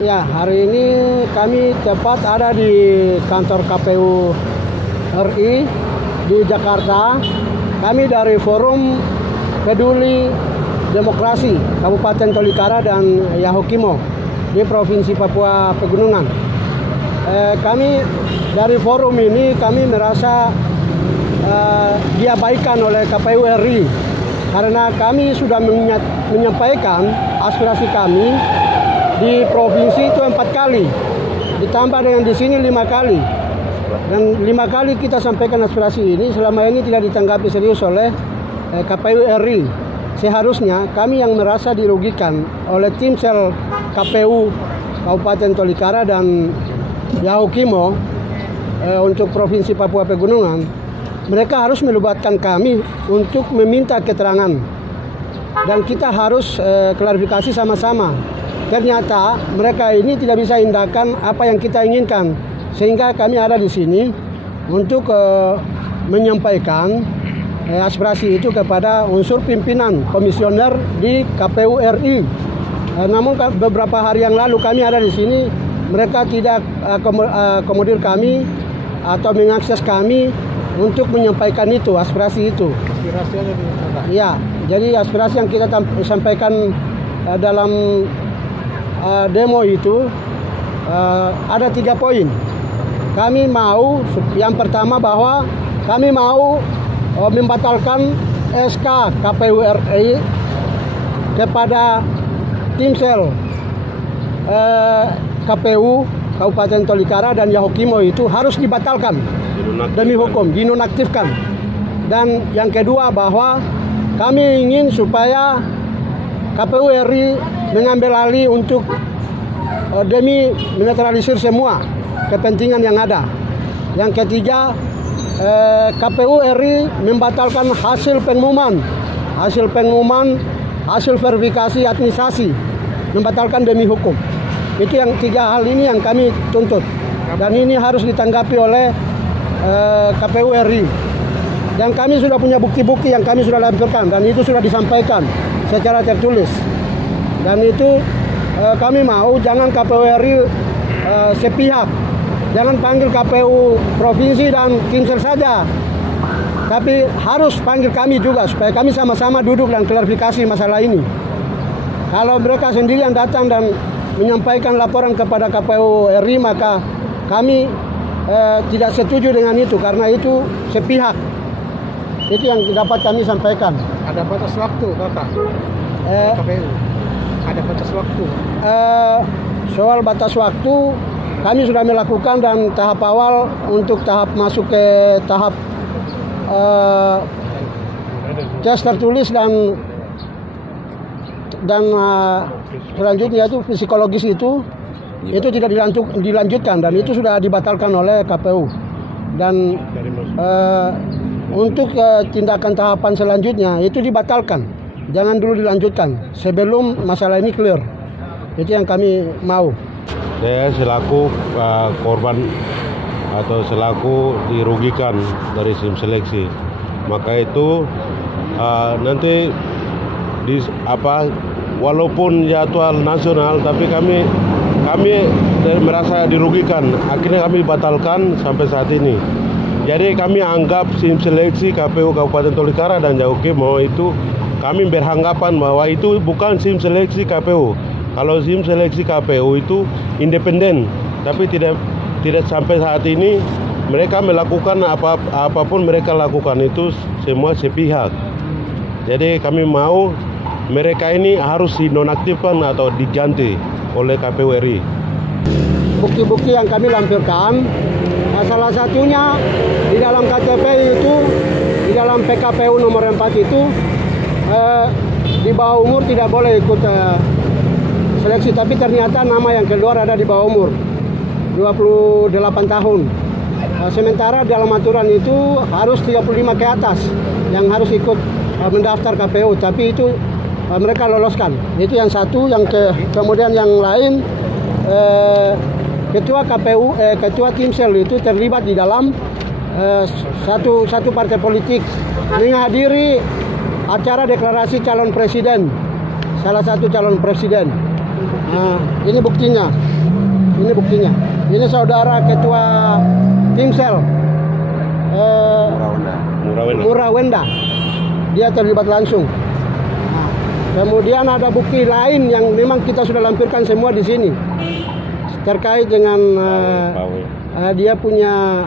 Ya, hari ini kami tepat ada di kantor KPU RI di Jakarta. Kami dari Forum Peduli Demokrasi Kabupaten Tolikara dan Yahukimo di Provinsi Papua Pegunungan. Kami dari forum ini kami merasa diabaikan oleh KPU RI karena kami sudah menyampaikan aspirasi kami di provinsi itu 4 kali, ditambah dengan di sini 5 kali. Dan 5 kali kita sampaikan aspirasi ini, selama ini tidak ditanggapi serius oleh KPU RI. Seharusnya kami yang merasa dirugikan oleh tim sel KPU Kabupaten Tolikara dan Yahukimo untuk Provinsi Papua Pegunungan, mereka harus melibatkan kami untuk meminta keterangan. Dan kita harus klarifikasi sama-sama. Ternyata mereka ini tidak bisa tindakan apa yang kita inginkan, sehingga kami ada di sini untuk menyampaikan aspirasi itu kepada unsur pimpinan komisioner di KPU RI. Namun beberapa hari yang lalu kami ada di sini, mereka tidak akomodir kami atau mengakses kami untuk menyampaikan itu, aspirasi itu. Aspirasi ada di mana? Ya, jadi aspirasi yang kita sampaikan dalam demo itu ada 3 poin. Kami mau, yang pertama bahwa kami mau membatalkan SK KPU RI kepada tim sel KPU Kabupaten Tolikara dan Yahukimo itu harus dibatalkan demi hukum, dinonaktifkan. Dan yang kedua bahwa kami ingin supaya KPU RI mengambil alih untuk demi menetralisir semua kepentingan yang ada. Yang ketiga, KPU RI membatalkan hasil pengumuman, hasil verifikasi administrasi, membatalkan demi hukum. Itu yang 3 hal ini yang kami tuntut. Dan ini harus ditanggapi oleh KPU RI. Dan kami sudah punya bukti-bukti yang kami sudah lampirkan, dan itu sudah disampaikan secara tertulis. Dan itu kami mau jangan KPU RI sepihak, jangan panggil KPU provinsi dan timsel saja, tapi harus panggil kami juga supaya kami sama-sama duduk dan klarifikasi masalah ini. Kalau mereka sendiri yang datang dan menyampaikan laporan kepada KPU RI, maka kami tidak setuju dengan itu karena itu sepihak. Itu yang dapat kami sampaikan. Ada batas waktu, Bapak? KPU. Ada batas waktu. Soal batas waktu kami sudah melakukan, dan tahap awal untuk tahap masuk ke tahap tes tertulis dan selanjutnya itu psikologis itu tidak dilanjutkan, dan itu sudah dibatalkan oleh KPU. Dan untuk tindakan tahapan selanjutnya itu dibatalkan, jangan dulu dilanjutkan sebelum masalah ini clear. Itu yang kami mau. Saya selaku korban atau selaku dirugikan dari SIM seleksi, maka itu nanti walaupun jadwal nasional, tapi kami merasa dirugikan. Akhirnya kami batalkan sampai saat ini. Jadi kami anggap SIM seleksi KPU Kabupaten Tolikara dan Yahukimo itu, kami beranggapan bahwa itu bukan SIM seleksi KPU. Kalau SIM seleksi KPU itu independen, tapi tidak sampai saat ini mereka melakukan apapun mereka lakukan itu semua sepihak. Jadi kami mau mereka ini harus dinonaktifkan atau diganti oleh KPU RI. Bukti-bukti yang kami lampirkan, salah satunya di dalam KTP itu, di dalam PKPU nomor 4 itu, di bawah umur tidak boleh ikut seleksi, tapi ternyata nama yang keluar ada di bawah umur 28 tahun. Sementara dalam aturan itu harus 35 ke atas yang harus ikut mendaftar KPU, tapi itu mereka loloskan. Itu yang satu. Kemudian yang lain, ketua KPU, ketua timsel itu terlibat di dalam satu partai politik menghadiri acara deklarasi calon presiden, salah satu calon presiden. Nah, ini buktinya. Ini buktinya. Ini saudara ketua Timsel Murawenda. Dia terlibat langsung. Nah, kemudian ada bukti lain yang memang kita sudah lampirkan semua di sini terkait dengan dia punya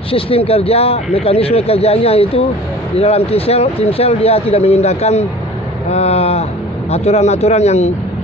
sistem kerja, mekanisme kerjanya itu di dalam Timsel dia tidak mengindahkan aturan-aturan yang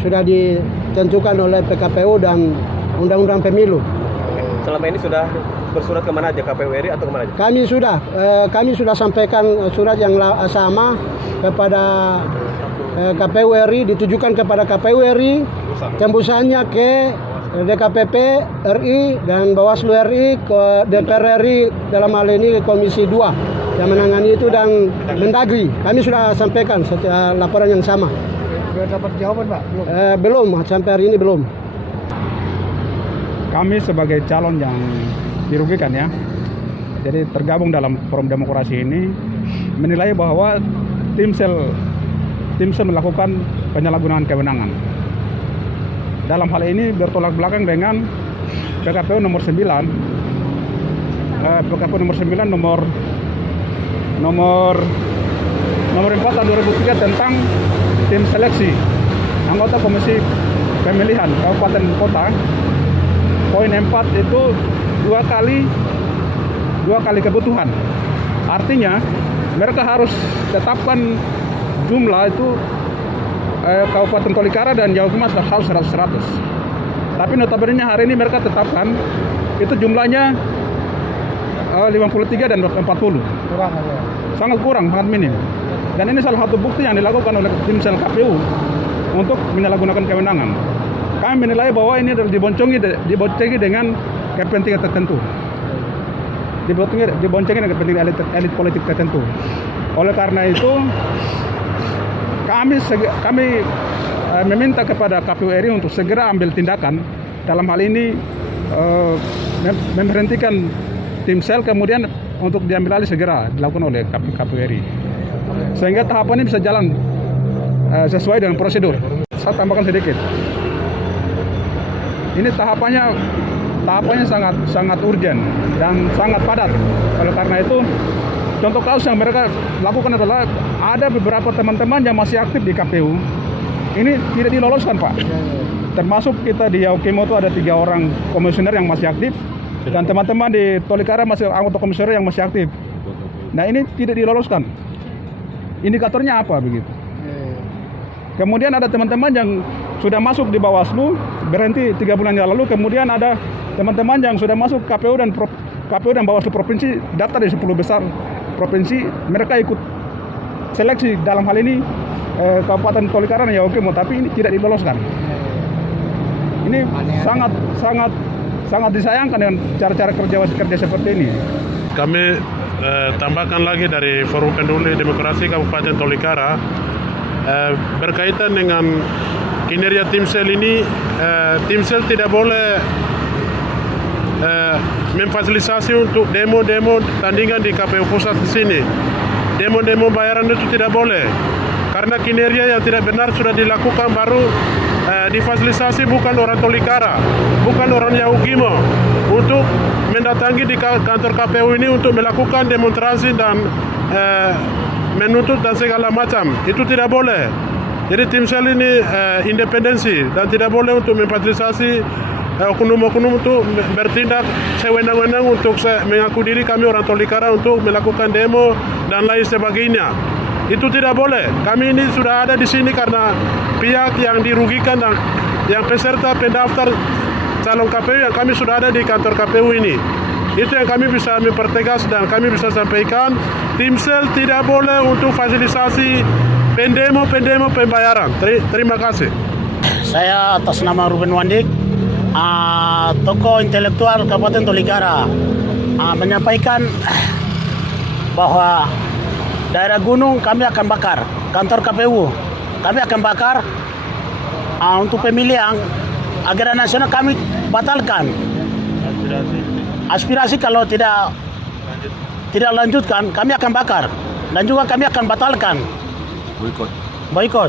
sudah ditentukan oleh PKPU dan Undang-Undang Pemilu. Selama ini sudah bersurat kemana aja, KPU RI atau kemana aja? Kami sudah sampaikan surat yang sama kepada KPU RI, ditujukan kepada KPU RI, tembusannya ke DKPP RI dan Bawaslu RI, ke DPR RI, dalam hal ini Komisi 2 yang menangani itu, dan Mendagri. Kami sudah sampaikan laporan yang sama. Sudah dapat jawaban, Pak? Belum, sampai hari ini belum. Kami sebagai calon yang dirugikan ya, jadi tergabung dalam Forum Demokrasi ini, menilai bahwa Timsel melakukan penyalahgunaan kewenangan. Dalam hal ini bertolak belakang dengan PKPU nomor 9 nomor 4 tahun 2003 tentang tim seleksi anggota Komisi Pemilihan Kabupaten Kota. Poin 4 itu dua kali kebutuhan. Artinya mereka harus tetapkan jumlah itu Kabupaten Tolikara dan Jawa Timur harus 100. Tapi notabene hari ini mereka tetapkan itu jumlahnya 53 dan 40. Kurang ya. Sangat kurang, sangat minim. Dan ini salah satu bukti yang dilakukan oleh Timsel KPU untuk menyalahgunakan kewenangan. Kami menilai bahwa ini adalah diboncengi dengan kepentingan tertentu. Diboncengi dengan kepentingan elit politik tertentu. Oleh karena itu, kami meminta kepada KPU RI untuk segera ambil tindakan dalam hal ini, memberhentikan Timsel, kemudian untuk diambil alih segera dilakukan oleh KPU RI, sehingga tahapan ini bisa jalan sesuai dengan prosedur. Saya tambahkan sedikit. Ini tahapannya sangat urgent dan sangat padat. Oleh karena itu, contoh kasus yang mereka lakukan adalah ada beberapa teman-teman yang masih aktif di KPU. Ini tidak diloloskan, Pak. Termasuk kita di Yaukimo itu ada 3 orang komisioner yang masih aktif, dan teman-teman di Tolikara masih anggota komisioner yang masih aktif. Nah, ini tidak diloloskan. Indikatornya apa begitu? Kemudian ada teman-teman yang sudah masuk di Bawaslu, berhenti 3 bulan yang lalu. Kemudian ada teman-teman yang sudah masuk KPU dan Bawaslu provinsi, daftar di 10 besar provinsi. Mereka ikut seleksi dalam hal ini Kabupaten Tolikara dan Yaukimo, tapi ini tidak diloloskan. Ini sangat disayangkan dengan cara-cara kerja seperti ini. Kami tambahkan lagi dari Forum Peduli Demokrasi Kabupaten Tolikara, berkaitan dengan kinerja Timsel ini. Timsel tidak boleh memfasilitasi untuk demo-demo tandingan di KPU pusat di sini. Demo-demo bayaran itu tidak boleh, karena kinerja yang tidak benar sudah dilakukan, baru difasilitasi bukan orang Tolikara, bukan orang Yaukimo, untuk mendatangi di kantor KPU ini untuk melakukan demonstrasi dan menuntut dan segala macam. Itu tidak boleh. Jadi Timsel ini independensi dan tidak boleh untuk memfasilitasi oknum-oknum untuk bertindak sewenang-wenang untuk mengaku diri kami orang Tolikara untuk melakukan demo dan lain sebagainya. Itu tidak boleh. Kami ini sudah ada di sini karena pihak yang dirugikan dan yang peserta pendaftar calon KPU yang kami sudah ada di kantor KPU ini. Itu yang kami bisa mempertegas dan kami bisa sampaikan. Timsel tidak boleh untuk fasilitasi pendemo pembayaran. Terima kasih. Saya atas nama Ruben Wandik, tokoh intelektual Kabupaten Tolikara, menyampaikan bahwa daerah gunung kami akan bakar, kantor KPU kami akan bakar, untuk pemilihan agar nasional kami batalkan. Aspirasi kalau tidak lanjutkan, kami akan bakar dan juga kami akan batalkan. Boikot.